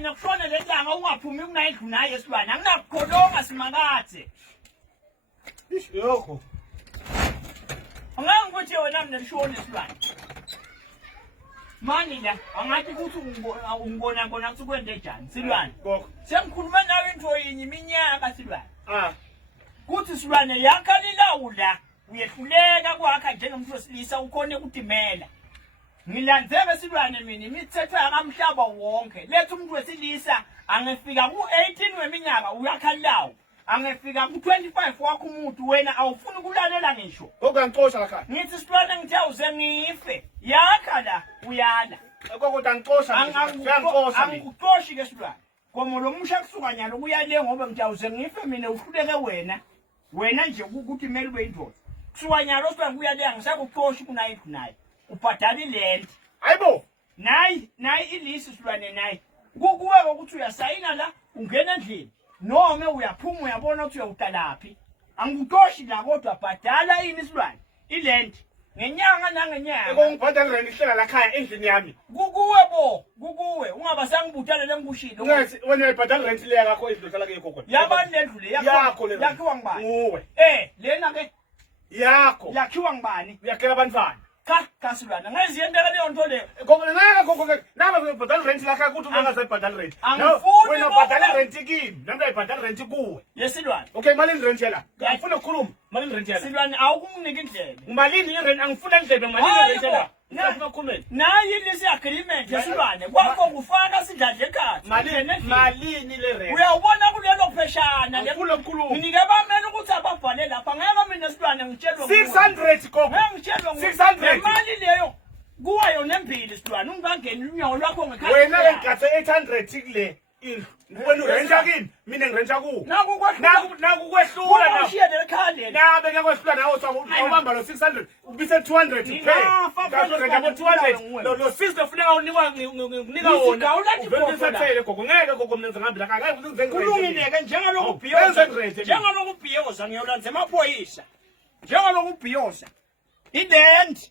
mina kushone lelanga ungaphumi kunayindlu naye silwane anginakukhononga simakathe yoko angangikuthi wena mina lishone silwane mani la angathi ukuthi ungibona ukuthi kwende njani silwane sengikhuluma nawe into yinye iminyaka silwane kuthi silwane yakha lilawula uyehluleka kwakha njengomuntu wesilisa ukhona ukutimela ngilandzele silwane mina imithetho yakamhlaba wonke lethu umuntu wesilisa angefika ku-18 weminyaka uyakha lawo angefika ku-25 wakho umuntu wena awufuni ukulalela ngisho okangixosha lakhaya ngithi silwane ngithe uze ngife yakha la uyala kodwa angixosha angikuxoshi ke silwane ngoba lo musha kusuka nyalo kuyale ngoba ngithi awuze ngife mina uhluleke wena nje ukuthi kumele ube indoda kusuka nyalo silwane kuyale angisakuxoshi kunayindlu naye ubhadala iland hayibo nayi ilisi silwane nayi kukuwe ukuthi uyasayina la ungena endlini noma uyaphuma uyabona ukuthi uyawutalaphi angikuxoshi la kodwa bhadala ini silwane iland ngenyanga nangenyanga ngibhadala rent ihlela lakhaya endlini yami kukuwe ungabasangibutala lengibushilo wena uyibhadala rent leya yakho endlu hlala ke khona yabani lendlu le yakho le yakhiwa ngibani nguwe lena ke yakho yakhiwa ngibani uyakhela abantwana cha silwane ngeziyenteka leyo nto leyo naba uyibhadala rent lakhaya ukuthi ungazayibhadala rent wena ubhadala rent kimi nami uyibhadala rent kuwe yesilwane okay malini rent yela ngifuna ukukhuluma malini rent yela silwane awukumnika indlebe malini irent angifuna indlebe malini rent yela nayi ilisi agreement yesilwane kwakho kufaka sidladle ekhathi malini le rent uyawubona kulelo pheshana ngifuna ukukhuluma nginike bamele ukuthi ababhale lapha ngeke mina silwane ngitshelwe 600 gogo ngitshelwe 600 imali leyo kuwa yona embili silwane ungangena unyawo lwakho ngekhaya wena ngigathe 800 kule indlu wena urenta kimi mina ngirenta kuwe nakukwehlula ushiyele ekhaya nabe ngekwehlula nawe awubamba lo 600 ubise 200 pay ngazorenta ngo 200 lo 60 ufuneka unika wona ubengisathele gogo ngeke gogo mina ngihambela ngeke ngizenze kulungileke njengalokhu ubhiyoza ngiyolandza emaphoyisa njengalokhu ubhiyoza iland